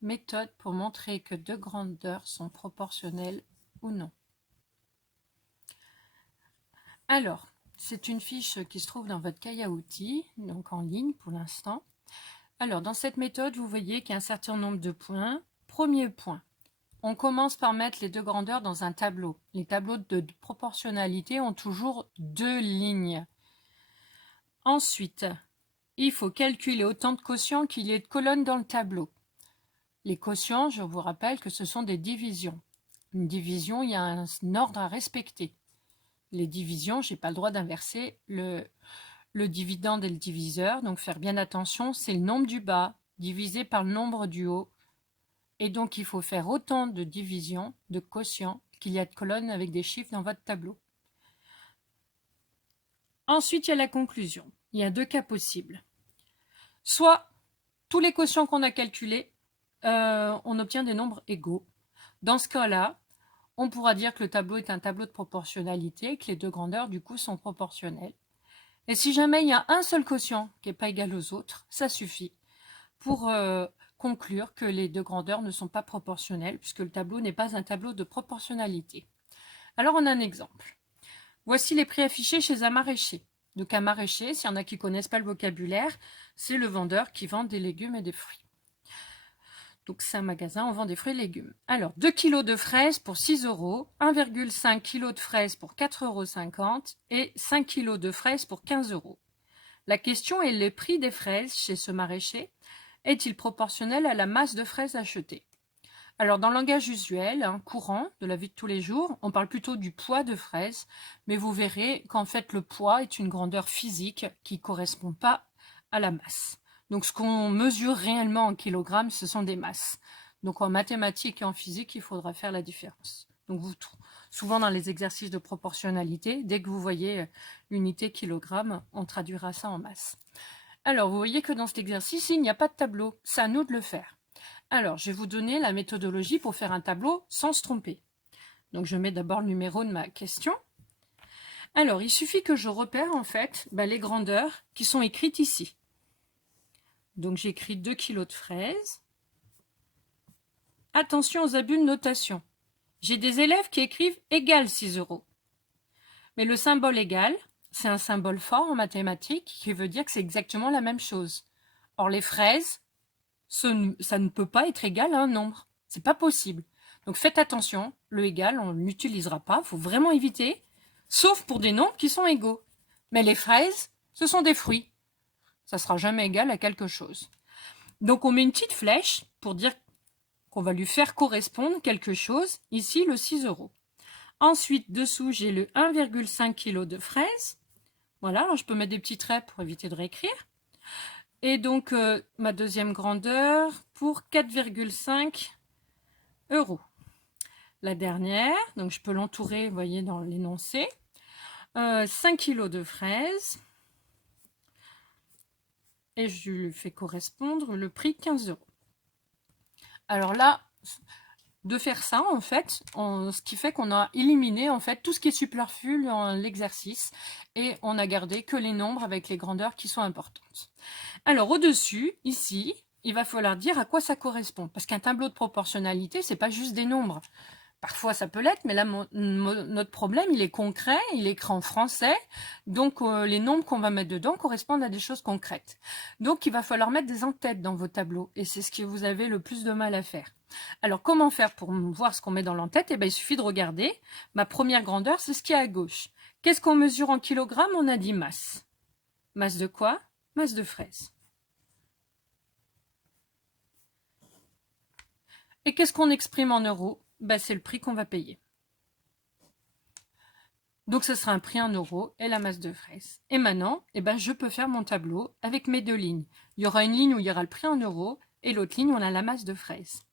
méthode pour montrer que deux grandeurs sont proportionnelles ou non. Alors, c'est une fiche qui se trouve dans votre cahier à outils, donc en ligne pour l'instant. Alors, dans cette méthode, vous voyez qu'il y a un certain nombre de points. Premier point, on commence par mettre les deux grandeurs dans un tableau. Les tableaux de proportionnalité ont toujours deux lignes. Ensuite, il faut calculer autant de quotients qu'il y ait de colonnes dans le tableau. Les quotients, je vous rappelle que ce sont des divisions. Une division, il y a un ordre à respecter. Les divisions, je n'ai pas le droit d'inverser le dividende et le diviseur, donc faire bien attention, c'est le nombre du bas divisé par le nombre du haut. Et donc, il faut faire autant de divisions, de quotients, qu'il y a de colonnes avec des chiffres dans votre tableau. Ensuite, il y a la conclusion. Il y a deux cas possibles. Soit tous les quotients qu'on a calculés, on obtient des nombres égaux. Dans ce cas-là, on pourra dire que le tableau est un tableau de proportionnalité et que les deux grandeurs, du coup, sont proportionnelles. Et si jamais il y a un seul quotient qui n'est pas égal aux autres, ça suffit pour conclure que les deux grandeurs ne sont pas proportionnelles, puisque le tableau n'est pas un tableau de proportionnalité. Alors, on a un exemple. Voici les prix affichés chez un maraîcher. Donc, un maraîcher, s'il y en a qui ne connaissent pas le vocabulaire, c'est le vendeur qui vend des légumes et des fruits. Donc, c'est un magasin, on vend des fruits et légumes. Alors, 2 kg de fraises pour 6 €, 1,5 kg de fraises pour 4,50 € et 5 kg de fraises pour 15 €. La question est le prix des fraises chez ce maraîcher est-il proportionnel à la masse de fraises achetées? Alors, dans le langage usuel, courant, de la vie de tous les jours, on parle plutôt du poids de fraises, mais vous verrez qu'en fait, le poids est une grandeur physique qui ne correspond pas à la masse. Donc, ce qu'on mesure réellement en kilogrammes, ce sont des masses. Donc, en mathématiques et en physique, il faudra faire la différence. Donc, souvent dans les exercices de proportionnalité, dès que vous voyez l'unité kilogramme, on traduira ça en masse. Alors, vous voyez que dans cet exercice, il n'y a pas de tableau. C'est à nous de le faire. Alors, je vais vous donner la méthodologie pour faire un tableau sans se tromper. Donc, je mets d'abord le numéro de ma question. Alors, il suffit que je repère en fait les grandeurs qui sont écrites ici. Donc, j'écris 2 kg de fraises. Attention aux abus de notation. J'ai des élèves qui écrivent égal 6 €. Mais le symbole égal, c'est un symbole fort en mathématiques qui veut dire que c'est exactement la même chose. Or, les fraises, ça ne peut pas être égal à un nombre. C'est pas possible. Donc, faites attention. Le égal, on ne l'utilisera pas. Il faut vraiment éviter. Sauf pour des nombres qui sont égaux. Mais les fraises, ce sont des fruits. Ça ne sera jamais égal à quelque chose. Donc, on met une petite flèche pour dire qu'on va lui faire correspondre quelque chose. Ici, le 6 €. Ensuite, dessous, j'ai le 1,5 kg de fraises. Voilà, alors je peux mettre des petits traits pour éviter de réécrire. Et donc, ma deuxième grandeur pour 4,5 €. La dernière, donc je peux l'entourer, vous voyez, dans l'énoncé. 5 kg de fraises. Et je lui fais correspondre le prix 15 €. Alors là, de faire ça, en fait, ce qui fait qu'on a éliminé en fait tout ce qui est superflu dans l'exercice et on a gardé que les nombres avec les grandeurs qui sont importantes. Alors au-dessus, ici, il va falloir dire à quoi ça correspond. Parce qu'un tableau de proportionnalité, c'est pas juste des nombres. Parfois, ça peut l'être, mais là, notre problème, il est concret, il est écrit en français, donc les nombres qu'on va mettre dedans correspondent à des choses concrètes. Donc, il va falloir mettre des en-têtes dans vos tableaux, et c'est ce que vous avez le plus de mal à faire. Alors, comment faire pour voir ce qu'on met dans l'en-tête? Eh bien, il suffit de regarder. Ma première grandeur, c'est ce qui est à gauche. Qu'est-ce qu'on mesure en kilogrammes? On a dit masse. Masse de quoi? Masse de fraises. Et qu'est-ce qu'on exprime en euros? C'est le prix qu'on va payer. Donc, ce sera un prix en euros et la masse de fraises. Et maintenant, je peux faire mon tableau avec mes deux lignes. Il y aura une ligne où il y aura le prix en euros et l'autre ligne où on a la masse de fraises.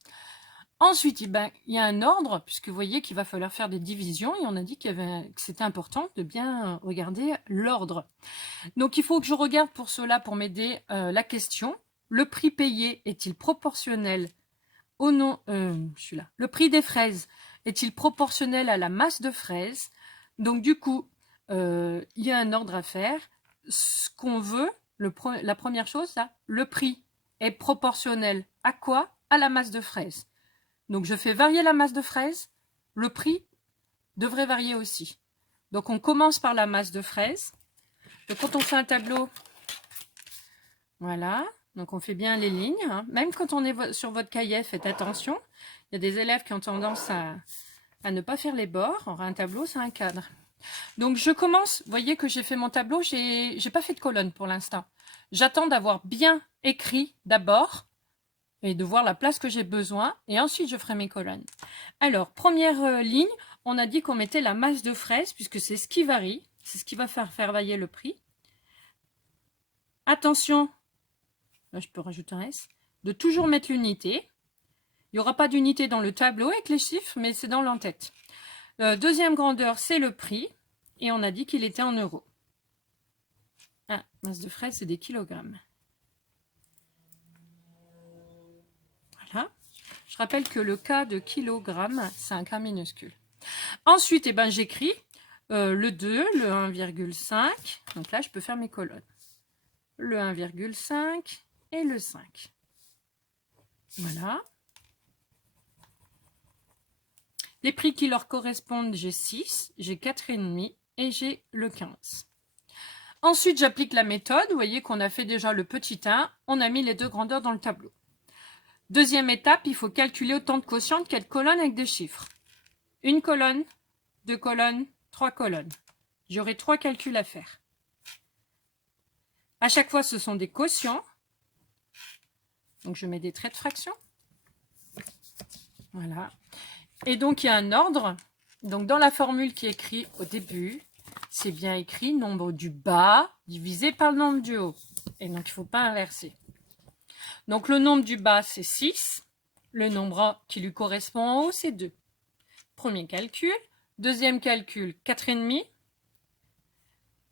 Ensuite, il y a un ordre, puisque vous voyez qu'il va falloir faire des divisions et on a dit que c'était important de bien regarder l'ordre. Donc, il faut que je regarde pour cela, pour m'aider, la question. Le prix payé est-il proportionnel au nom, le prix des fraises est-il proportionnel à la masse de fraises? Donc du coup, il y a un ordre à faire. Ce qu'on veut, la première chose, là, le prix est proportionnel à quoi? à la masse de fraises. Donc je fais varier la masse de fraises, le prix devrait varier aussi. Donc on commence par la masse de fraises. Donc quand on fait un tableau, voilà, donc on fait bien les lignes. Hein. Même quand on est sur votre cahier, faites attention. Il y a des élèves qui ont tendance à ne pas faire les bords. Or, un tableau, c'est un cadre. Donc je commence, vous voyez que j'ai fait mon tableau, j'ai pas fait de colonne pour l'instant. J'attends d'avoir bien écrit d'abord et de voir la place que j'ai besoin, et ensuite je ferai mes colonnes. Alors, première ligne, on a dit qu'on mettait la masse de fraises, puisque c'est ce qui varie, c'est ce qui va faire varier le prix. Attention, là je peux rajouter un S, de toujours mettre l'unité. Il n'y aura pas d'unité dans le tableau avec les chiffres, mais c'est dans l'en-tête. Deuxième grandeur, c'est le prix, et on a dit qu'il était en euros. Ah, masse de fraises, c'est des kilogrammes. Voilà. Je rappelle que le K de kilogramme, c'est un K minuscule. Ensuite, eh ben, j'écris le 2, le 1,5. Donc là, je peux faire mes colonnes. Le 1,5 et le 5. Voilà. Les prix qui leur correspondent, j'ai 6, j'ai 4,5 et j'ai le 15. Ensuite, j'applique la méthode. Vous voyez qu'on a fait déjà le petit 1. On a mis les deux grandeurs dans le tableau. Deuxième étape, il faut calculer autant de quotients qu'il y a de colonnes avec des chiffres. Une colonne, 2 colonnes, 3 colonnes. J'aurai 3 calculs à faire. À chaque fois, ce sont des quotients. Donc, je mets des traits de fraction. Voilà. Et donc, il y a un ordre. Donc, dans la formule qui est écrite au début, c'est bien écrit nombre du bas divisé par le nombre du haut. Et donc, il ne faut pas inverser. Donc, le nombre du bas, c'est 6. Le nombre qui lui correspond en haut, c'est 2. Premier calcul. Deuxième calcul, 4,5.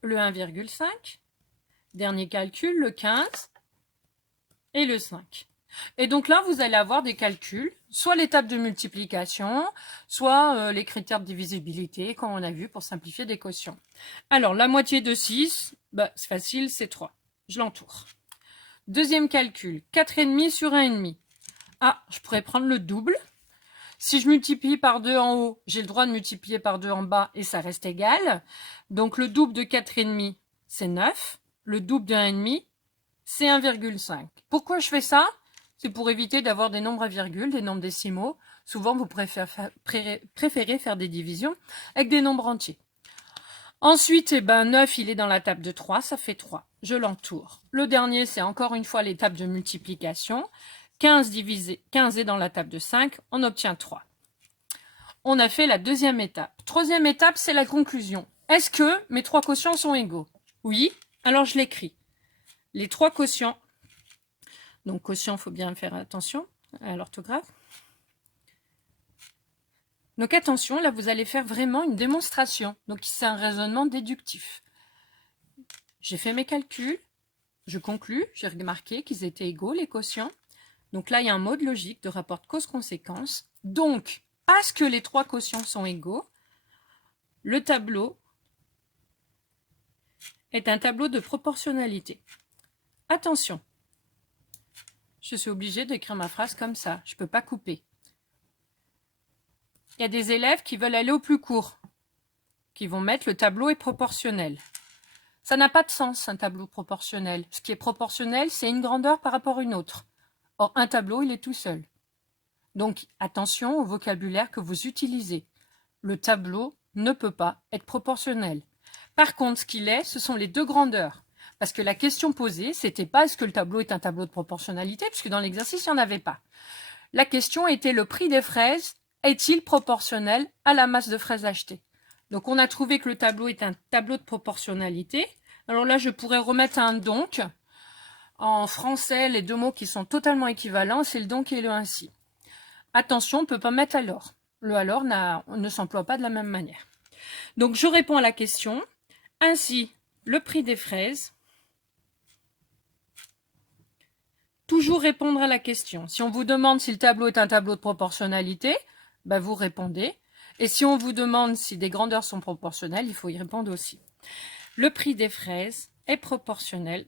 Le 1,5. Dernier calcul, le 15 et le 5. Et donc là, vous allez avoir des calculs, soit l'étape de multiplication, soit les critères de divisibilité, comme on a vu pour simplifier des quotients. Alors, la moitié de 6, bah, c'est facile, c'est 3. Je l'entoure. Deuxième calcul, 4,5 sur 1,5. Ah, je pourrais prendre le double. Si je multiplie par 2 en haut, j'ai le droit de multiplier par 2 en bas et ça reste égal. Donc, le double de 4,5, c'est 9. Le double de 1,5, c'est 1,5. Pourquoi je fais ça? C'est pour éviter d'avoir des nombres à virgule, des nombres décimaux. Souvent, vous préférez faire des divisions avec des nombres entiers. Ensuite, eh ben, 9, il est dans la table de 3, ça fait 3. Je l'entoure. Le dernier, c'est encore une fois l'étape de multiplication. 15 est dans la table de 5, on obtient 3. On a fait la deuxième étape. Troisième étape, c'est la conclusion. Est-ce que mes 3 quotients sont égaux? Oui, alors je l'écris. Les 3 quotients. Donc, quotient, il faut bien faire attention à l'orthographe. Donc, attention, là, vous allez faire vraiment une démonstration. Donc, c'est un raisonnement déductif. J'ai fait mes calculs. Je conclus. J'ai remarqué qu'ils étaient égaux, les quotients. Donc, là, il y a un mode logique de rapport de cause-conséquence. Donc, parce que les 3 quotients sont égaux, le tableau est un tableau de proportionnalité. Attention. Je suis obligée d'écrire ma phrase comme ça. Je ne peux pas couper. Il y a des élèves qui veulent aller au plus court, qui vont mettre le tableau est proportionnel. Ça n'a pas de sens, un tableau proportionnel. Ce qui est proportionnel, c'est une grandeur par rapport à une autre. Or, un tableau, il est tout seul. Donc, attention au vocabulaire que vous utilisez. Le tableau ne peut pas être proportionnel. Par contre, ce qu'il est, ce sont les deux grandeurs. Parce que la question posée, c'était pas est-ce que le tableau est un tableau de proportionnalité, puisque dans l'exercice, il n'y en avait pas. La question était le prix des fraises est-il proportionnel à la masse de fraises achetées? Donc, on a trouvé que le tableau est un tableau de proportionnalité. Alors là, je pourrais remettre un donc. En français, les deux mots qui sont totalement équivalents, c'est le donc et le ainsi. Attention, on ne peut pas mettre alors. Le alors ne s'emploie pas de la même manière. Donc, je réponds à la question. Ainsi, le prix des fraises. Toujours répondre à la question. Si on vous demande si le tableau est un tableau de proportionnalité, ben vous répondez. Et si on vous demande si des grandeurs sont proportionnelles, il faut y répondre aussi. Le prix des fraises est proportionnel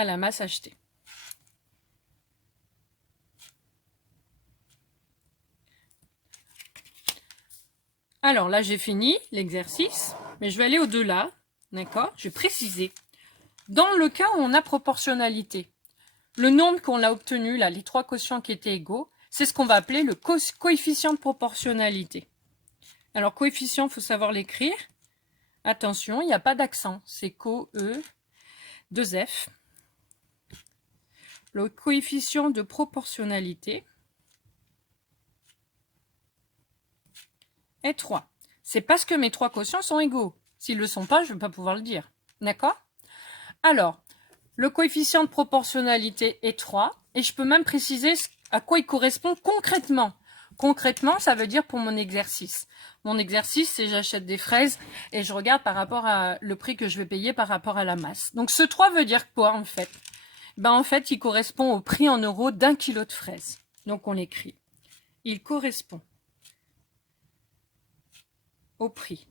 à la masse achetée. Alors là, j'ai fini l'exercice, mais je vais aller au-delà, d'accord? Je vais préciser. Dans le cas où on a proportionnalité, le nombre qu'on a obtenu, là, les trois quotients qui étaient égaux, c'est ce qu'on va appeler le coefficient de proportionnalité. Alors, coefficient, il faut savoir l'écrire. Attention, il n'y a pas d'accent, c'est CO-E-2-F. Le coefficient de proportionnalité est 3. C'est parce que mes trois quotients sont égaux. S'ils ne le sont pas, je ne vais pas pouvoir le dire. D'accord? Alors, le coefficient de proportionnalité est 3 et je peux même préciser à quoi il correspond concrètement. Concrètement, ça veut dire pour mon exercice. Mon exercice, c'est j'achète des fraises et je regarde par rapport à le prix que je vais payer par rapport à la masse. Donc ce 3 veut dire quoi en fait? Ben, en fait, il correspond au prix en euros d'1 kilo de fraises. Donc on l'écrit. Il correspond au prix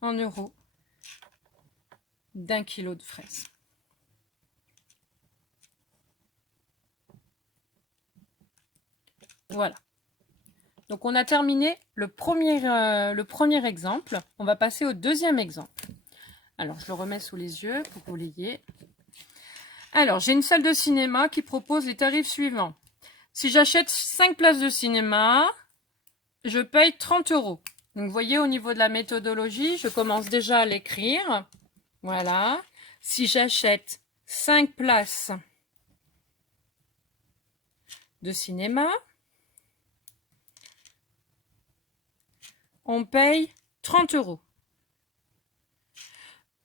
en euros d'1 kilo de fraises. Voilà. Donc on a terminé le premier exemple. On va passer au deuxième exemple. Alors je le remets sous les yeux pour que vous l'ayez. Alors j'ai une salle de cinéma qui propose les tarifs suivants. Si j'achète 5 places de cinéma, je paye 30 €. Donc vous voyez au niveau de la méthodologie, je commence déjà à l'écrire. Voilà. Si j'achète 5 places de cinéma, on paye 30 €.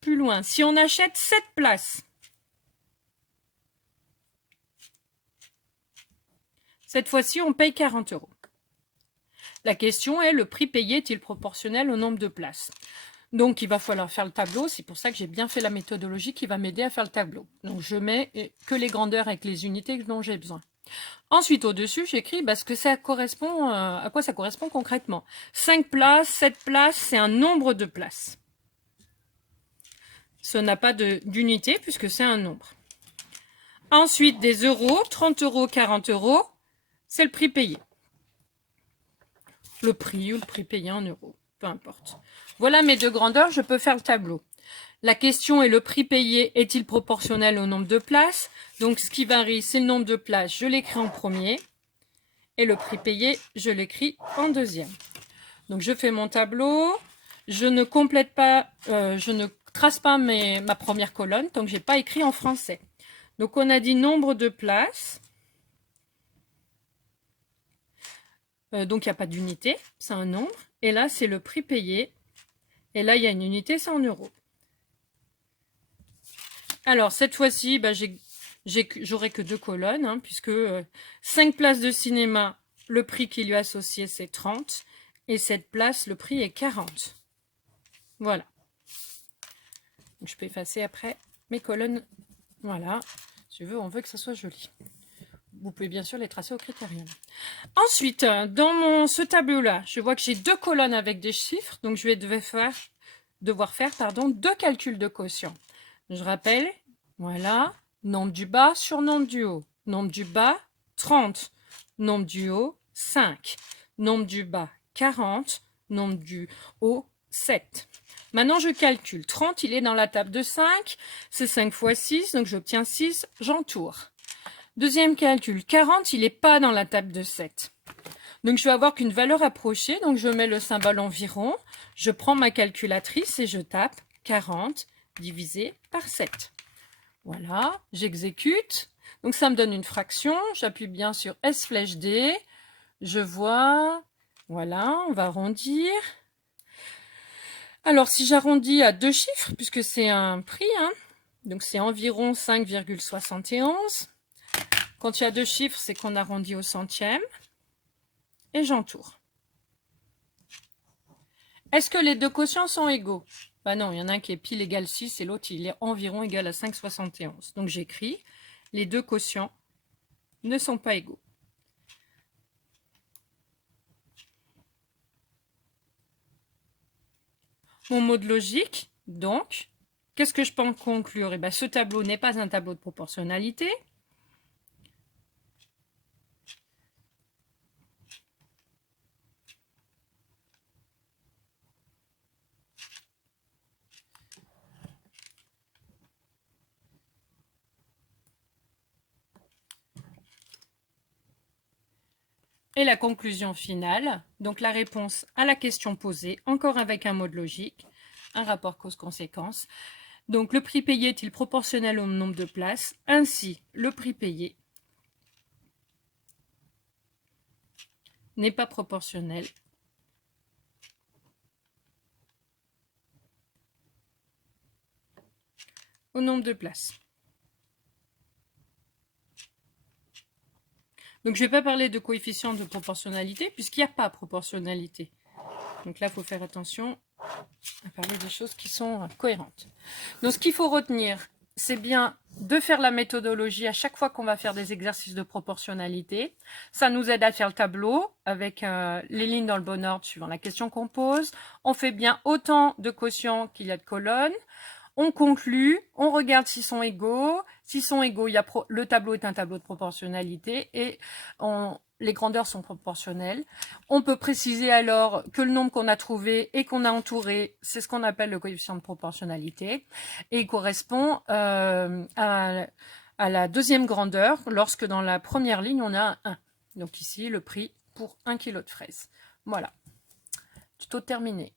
Plus loin, si on achète 7 places, cette fois-ci, on paye 40 €. La question est, le prix payé est-il proportionnel au nombre de places? Donc, il va falloir faire le tableau. C'est pour ça que j'ai bien fait la méthodologie qui va m'aider à faire le tableau. Donc, je mets que les grandeurs avec les unités dont j'ai besoin. Ensuite, au-dessus, j'écris ce que ça correspond, à quoi ça correspond concrètement. 5 places, 7 places, c'est un nombre de places. Ce n'a pas d'unité puisque c'est un nombre. Ensuite, des euros, 30 €, 40 €, c'est le prix payé. Le prix ou le prix payé en euros, peu importe. Voilà mes deux grandeurs, je peux faire le tableau. La question est le prix payé est-il proportionnel au nombre de places? Donc ce qui varie, c'est le nombre de places, je l'écris en premier. Et le prix payé, je l'écris en deuxième. Donc je fais mon tableau, je ne complète pas, je ne trace pas ma première colonne, donc je n'ai pas écrit en français. Donc on a dit nombre de places. Donc il n'y a pas d'unité, c'est un nombre. Et là, c'est le prix payé. Et là, il y a une unité, c'est en euros. Alors, cette fois-ci, j'aurai que deux colonnes, hein, puisque 5 places de cinéma, le prix qui lui est associé, c'est 30. Et cette place, le prix est 40. Voilà. Donc, je peux effacer après mes colonnes. Voilà. Si je veux, on veut que ça soit joli. Vous pouvez bien sûr les tracer au critérium. Ensuite, dans ce tableau-là, je vois que j'ai deux colonnes avec des chiffres. Donc, je vais devoir faire deux calculs de quotient. Je rappelle, voilà, nombre du bas sur nombre du haut. Nombre du bas, 30. Nombre du haut, 5. Nombre du bas, 40. Nombre du haut, 7. Maintenant, je calcule. 30, il est dans la table de 5. C'est 5 fois 6, donc j'obtiens 6, j'entoure. Deuxième calcul, 40, il n'est pas dans la table de 7. Donc, je vais avoir qu'une valeur approchée. Donc, je mets le symbole environ. Je prends ma calculatrice et je tape 40 divisé par 7. Voilà, j'exécute. Donc, ça me donne une fraction. J'appuie bien sur S flèche D. Je vois. Voilà, on va arrondir. Alors, si j'arrondis à deux chiffres, puisque c'est un prix, hein, donc c'est environ 5,71. Quand il y a deux chiffres, c'est qu'on arrondit au centième. Et j'entoure. Est-ce que les deux quotients sont égaux? Ben non, il y en a un qui est pile égal 6 et l'autre il est environ égal à 5,71. Donc j'écris, les deux quotients ne sont pas égaux. Mon mot de logique, donc, Qu'est-ce que je peux en conclure? Eh bien, ce tableau n'est pas un tableau de proportionnalité. Et la conclusion finale, donc la réponse à la question posée, encore avec un mode logique, un rapport cause-conséquence. Donc le prix payé est-il proportionnel au nombre de places? Ainsi, le prix payé n'est pas proportionnel au nombre de places. Donc je ne vais pas parler de coefficient de proportionnalité puisqu'il n'y a pas proportionnalité. Donc là, il faut faire attention à parler des choses qui sont cohérentes. Donc ce qu'il faut retenir, c'est bien de faire la méthodologie à chaque fois qu'on va faire des exercices de proportionnalité. Ça nous aide à faire le tableau avec les lignes dans le bon ordre suivant la question qu'on pose. On fait bien autant de quotients qu'il y a de colonnes. On conclut, on regarde s'ils sont égaux. S'ils sont égaux, le tableau est un tableau de proportionnalité et les grandeurs sont proportionnelles. On peut préciser alors que le nombre qu'on a trouvé et qu'on a entouré, c'est ce qu'on appelle le coefficient de proportionnalité et il correspond à la deuxième grandeur lorsque dans la première ligne, on a un 1. Donc ici, le prix pour 1 kg de fraises. Voilà, tuto terminé.